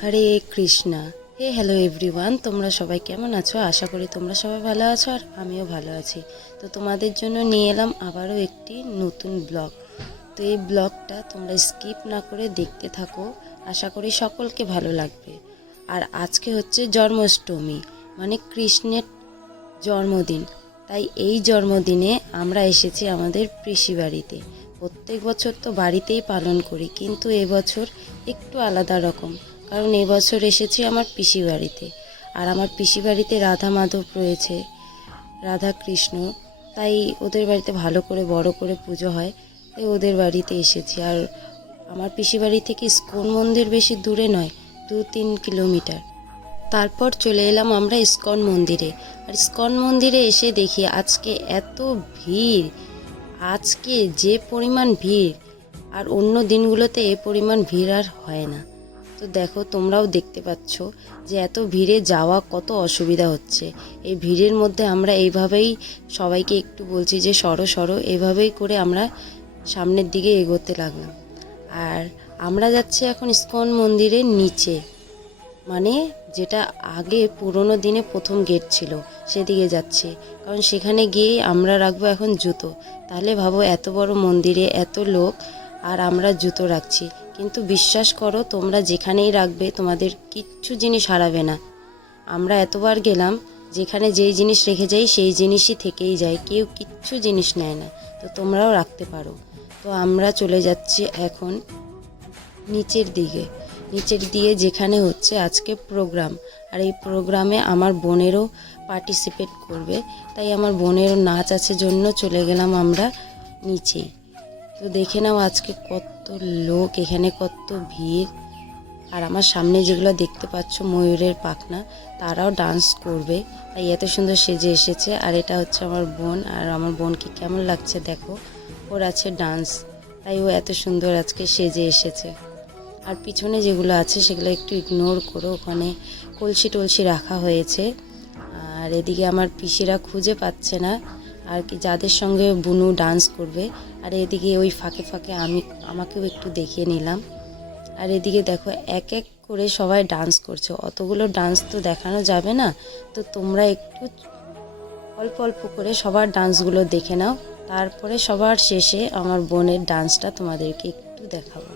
হরে Krishna. Hello everyone, তোমরা সবাই কেমন আছো? আশা করি তোমরা সবাই ভালো আছো আর আমিও ভালো আছি। তো তোমাদের জন্য নিয়ে এলাম আবারও একটি নতুন ব্লগ। তো এই ব্লগটা তোমরা স্কিপ না করে দেখতে থাকো, আশা করি সকলকে ভালো লাগবে। আর আজকে হচ্ছে জন্মাষ্টমী, মানে কৃষ্ণের জন্মদিন। তাই এই জন্মদিনে আমরা এসেছি আমাদের পিসি বাড়িতে। প্রত্যেক বছর তো বাড়িতেই পালন করি, কিন্তু এবছর একটু আলাদা রকম, কারণ এবছর এসেছি আমার পিসি বাড়িতে। আর আমার পিসি বাড়িতে রাধা মাধব রয়েছে, রাধা কৃষ্ণ। তাই ওদের বাড়িতে ভালো করে বড় করে পুজো হয়, তাই ওদের বাড়িতে এসেছি। আর আমার পিসি বাড়ি থেকে ইস্কন মন্দির বেশি দূরে নয়, 2-3 কিলোমিটার। তারপর চলে এলাম আমরা ইস্কন মন্দিরে। আর ইস্কন মন্দিরে এসে দেখি আজকে এত ভিড়, আজকে যে পরিমাণ ভিড়, আর অন্য দিনগুলোতে এ পরিমাণ ভিড় আর হয় না। তো দেখো, তোমরাও দেখতে পাচ্ছ যে এত ভিড়ে যাওয়া কত অসুবিধা হচ্ছে। এই ভিড়ের মধ্যে আমরা এইভাবেই সবাইকে একটু বলছি যে সরো সরো, এভাবেই করে আমরা সামনের দিকে এগোতে লাগলাম। আর আমরা যাচ্ছি এখন ইস্কন মন্দিরের নিচে, মানে যেটা আগে পুরনো দিনে প্রথম গেট ছিল সেদিকে যাচ্ছি, কারণ সেখানে গিয়েই আমরা রাখবো এখন জুতো। তাহলে ভাবো, এত বড় মন্দিরে এত লোক আর আমরা জুতো রাখছি, কিন্তু বিশ্বাস করো তোমরা যেখানেই রাখবে তোমাদের কিচ্ছু জিনিস হারাবে না। আমরা এতবার গেলাম, যেখানে যেই জিনিস রেখে যাই সেই জিনিসই থেকেই যায়, কেউ কিচ্ছু জিনিস নেয় না। তো তোমরাও রাখতে পারো। তো আমরা চলে যাচ্ছি এখন নিচের দিকে, নিচের দিয়ে যেখানে হচ্ছে আজকে প্রোগ্রাম। আর এই প্রোগ্রামে আমার বোনেরও পার্টিসিপেট করবে, তাই আমার বোনেরও নাচ আছে জন্য চলে গেলাম আমরা নিচেই। তো দেখে নাও আজকে কত লোক, এখানে কত ভিড়। আর আমার সামনে যেগুলো দেখতে পাচ্ছ ময়ূরের পাখনা, তারাও ডান্স করবে, তাই এত সুন্দর সেজে এসেছে। আর এটা হচ্ছে আমার বোন, আর আমার বোনকে কেমন লাগছে দেখো, ওর আছে ডান্স, তাই ও এত সুন্দর আজকে সেজে এসেছে। আর পিছনে যেগুলো আছে সেগুলো একটু ইগনোর করো, ওখানে কলসি টলসি রাখা হয়েছে। আর এদিকে আমার পিসিরা খুঁজে পাচ্ছে না আর কি যাদের সঙ্গে বুনু ডান্স করবে। আর এদিকে ওই ফাঁকে ফাঁকে আমাকেও একটু দেখিয়ে নিলাম। আর এদিকে দেখো এক এক করে সবাই ডান্স করছে, অতগুলো ডান্স তো দেখানো যাবে না, তো তোমরা একটু অল্প অল্প করে সবার ডান্সগুলো দেখে নাও। তারপরে সবার শেষে আমার বোনের ডান্সটা তোমাদেরকে একটু দেখাবো।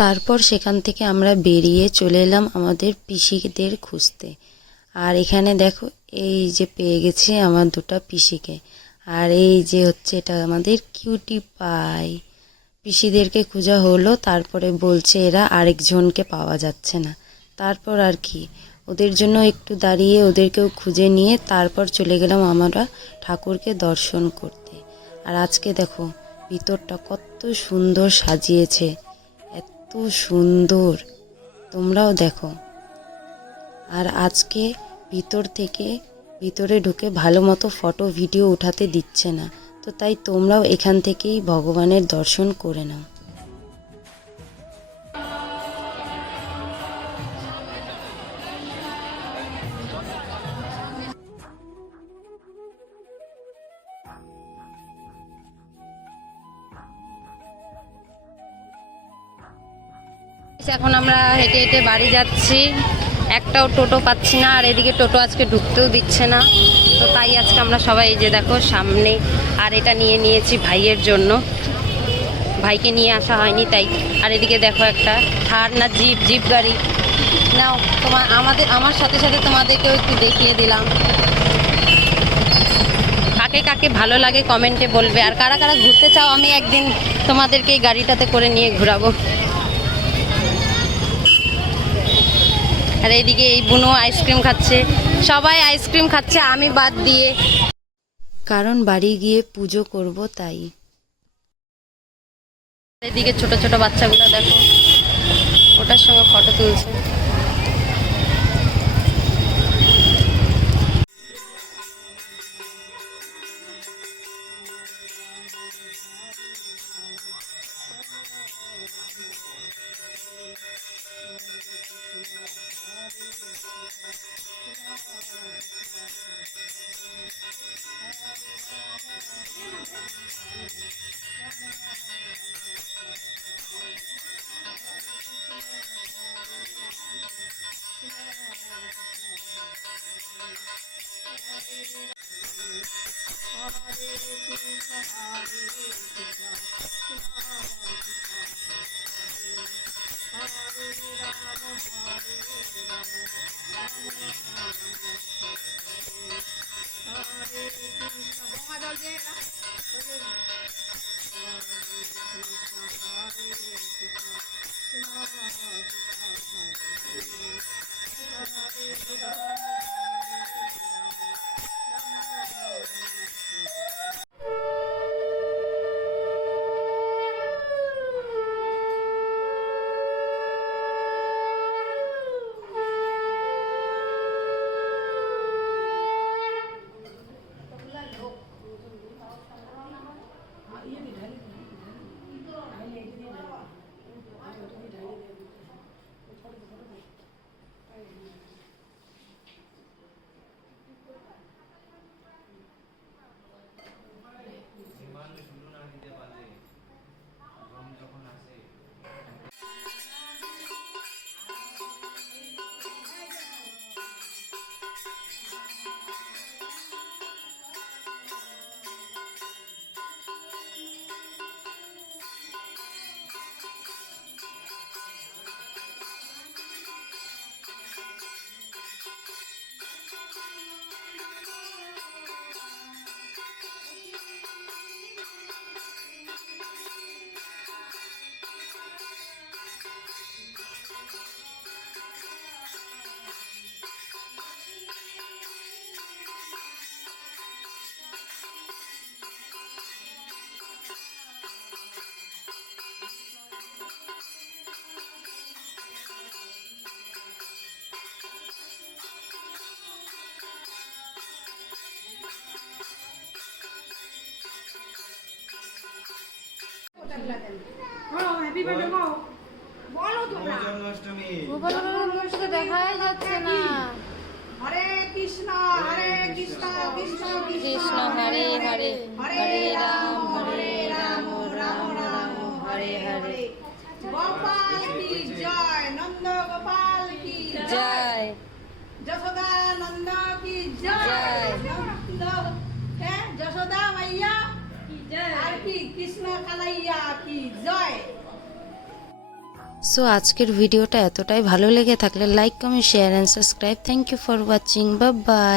তারপর সেখান থেকে আমরা বেরিয়ে চলে এলাম আমাদের পিসিদের খুঁজতে। আর এখানে দেখো এই যে পেয়ে গেছি আমার দুটো পিসিকে। আর এই যে হচ্ছে এটা আমাদের কিউটি পাই। পিসিদেরকে খোঁজা হলো, তারপরে বলছে এরা আরেকজনকে পাওয়া যাচ্ছে না। তারপর আর কি ওদের জন্য একটু দাঁড়িয়ে ওদেরকেও খুঁজে নিয়ে তারপর চলে গেলাম আমরা ঠাকুরকে দর্শন করতে। আর আজকে দেখো ভিতরটা কত সুন্দর সাজিয়েছে, এত সুন্দর, তোমরাও দেখো। আর আজকে ভিতরে ঢুকে ভালো মতো ফটো ভিডিও উঠাতে দিচ্ছে না, তো তাই তোমরাও এখান থেকেই ভগবানের দর্শন করে নাও। এখন আমরা হেঁটে হেঁটে বাড়ি যাচ্ছি, একটাও টোটো পাচ্ছি না। আর এদিকে টোটো আজকে ঢুকতেও দিচ্ছে না, তো তাই আজকে আমরা সবাই এই যে দেখো সামনে। আর এটা নিয়ে নিয়েছি ভাইয়ের জন্য, ভাইকে নিয়ে আসা হয়নি তাই। আর এদিকে দেখো একটা থার না জিপ গাড়ি নাও, আমার সাথে সাথে তোমাদেরকেও একটু দেখিয়ে দিলাম। কাকে কাকে ভালো লাগে কমেন্টে বলবে, আর কারা কারা ঘুরতে চাও আমি একদিন তোমাদেরকে এই গাড়িটাতে করে নিয়ে ঘোরাবো। আর এইদিকে এই বুনো আইসক্রিম খাচ্ছে, সবাই আইসক্রিম খাচ্ছে আমি বাদ দিয়ে, কারণ বাড়ি গিয়ে পুজো করব তাই। এদিকে ছোট ছোট বাচ্চাগুলো দেখো ওটার সঙ্গে ফটো তুলছে। দেখাই যাচ্ছে না। হরে কৃষ্ণ কৃষ্ণ কৃষ্ণ হরে হরে, হরে রাম রাম রাম হরে হরে। গোপাল কি জয়, নন্দ গোপাল কি জয়, যশোদা নন্দ কি জয়, নন্দ যশোদা মাইয়া কি জয়, আর কি কৃষ্ণ কানাইয়া কি জয়। সো আজকের ভিডিওটা এতটাই ভালো লেগে থাকলে like comment share and subscribe. Thank you for watching, bye by.